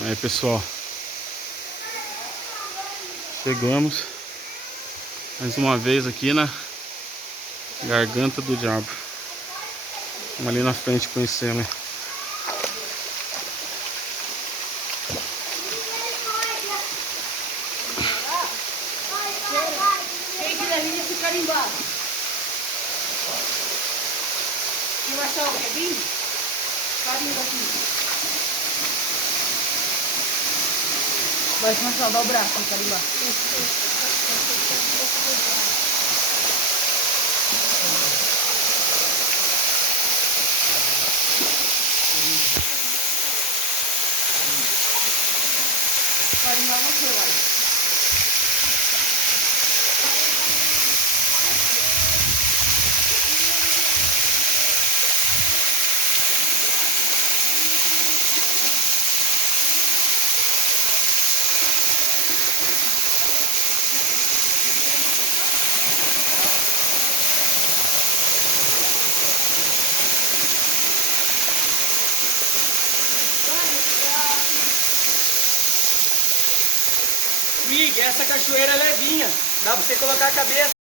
Aí pessoal, chegamos mais uma vez aqui na Garganta do Diabo. Vamos ali na frente conhecendo. Quem quiser vir esse carimbado. E Marcelo, quer vir? Carimba aqui. Vai, Marcelo, dá o braço no carimbar. Carimbar você, vai. Mig, essa cachoeira é levinha, dá pra você colocar a cabeça.